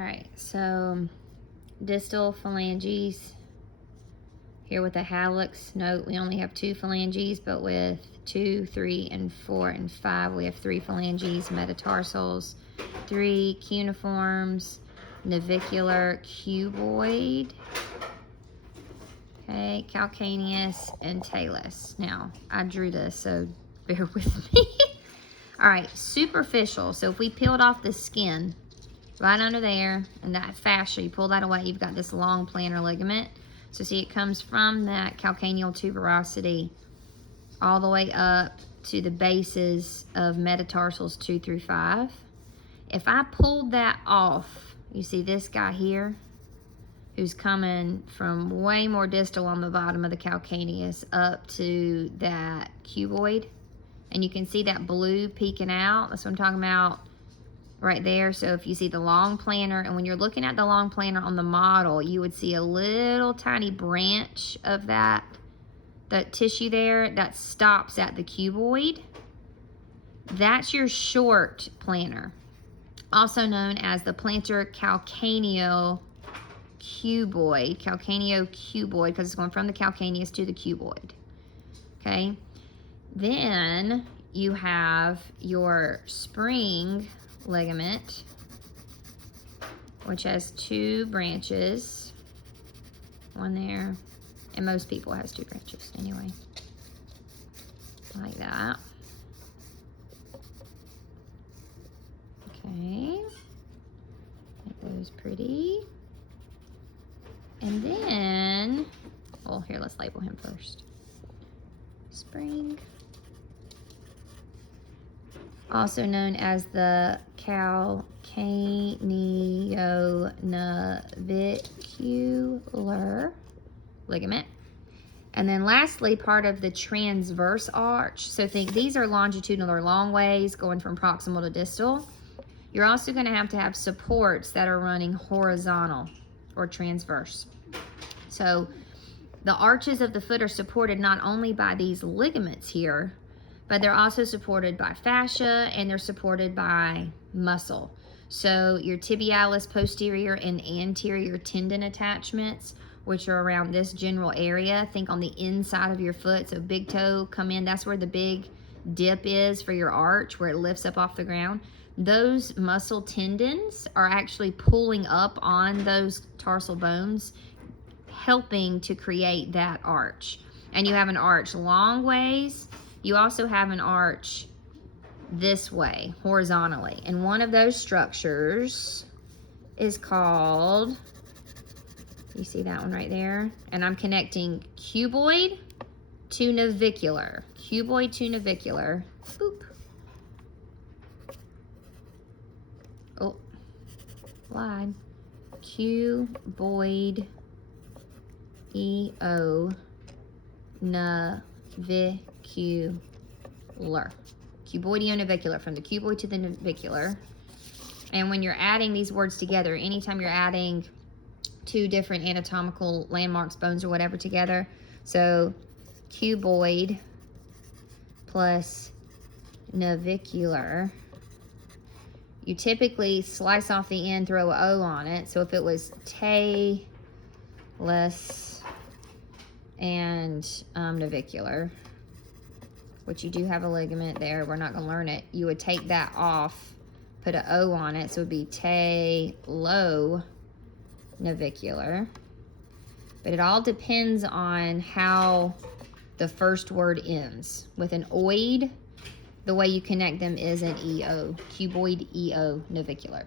right, so distal phalanges. Here with the hallux, note we only have 2 phalanges, but with 2, 3, and 4, and 5, we have 3 phalanges, metatarsals, 3 cuneiforms, navicular, cuboid, okay, calcaneus, and talus. Now, I drew this, so bear with me. All right, superficial. So if we peeled off the skin right under there, and that fascia, you pull that away, you've got this long plantar ligament. So see, it comes from that calcaneal tuberosity all the way up to the bases of metatarsals 2 through 5. If I pulled that off, you see this guy here, who's coming from way more distal on the bottom of the calcaneus up to that cuboid. And you can see that blue peeking out. That's what I'm talking about right there. So if you see the long plantar, and when you're looking at the long plantar on the model, you would see a little tiny branch of that tissue there that stops at the cuboid. That's your short plantar, also known as the plantar calcaneocuboid, because it's going from the calcaneus to the cuboid. Okay, then you have your spring ligament, which has 2 branches, one there, and most people has 2 branches anyway, like that. Okay, make those pretty. And then, well, here, let's label him first. Spring, also known as the calcaneonavicular ligament. And then lastly, part of the transverse arch. So think these are longitudinal, long ways going from proximal to distal. You're also going to have supports that are running horizontal or transverse. So the arches of the foot are supported not only by these ligaments here, but they're also supported by fascia, and they're supported by muscle. So your tibialis posterior and anterior tendon attachments, which are around this general area, think on the inside of your foot. So big toe, come in, that's where the big dip is for your arch, where it lifts up off the ground. Those muscle tendons are actually pulling up on those tarsal bones, helping to create that arch. And you have an arch long ways. You also have an arch this way, horizontally. And one of those structures is called, you see that one right there? And I'm connecting cuboid to navicular. Cuboid to navicular. Boop. Oh, slide. Cuboid EO navicular. Cuboidionavicular, from the cuboid to the navicular. And when you're adding these words together, anytime you're adding 2 different anatomical landmarks, bones or whatever together, so cuboid plus navicular, you typically slice off the end, throw an O on it. So if it was talus and navicular, which you do have a ligament there, we're not going to learn it, you would take that off, put an O on it, so it would be talonavicular. But it all depends on how the first word ends. With an oid, the way you connect them is an EO, cuboid EO navicular.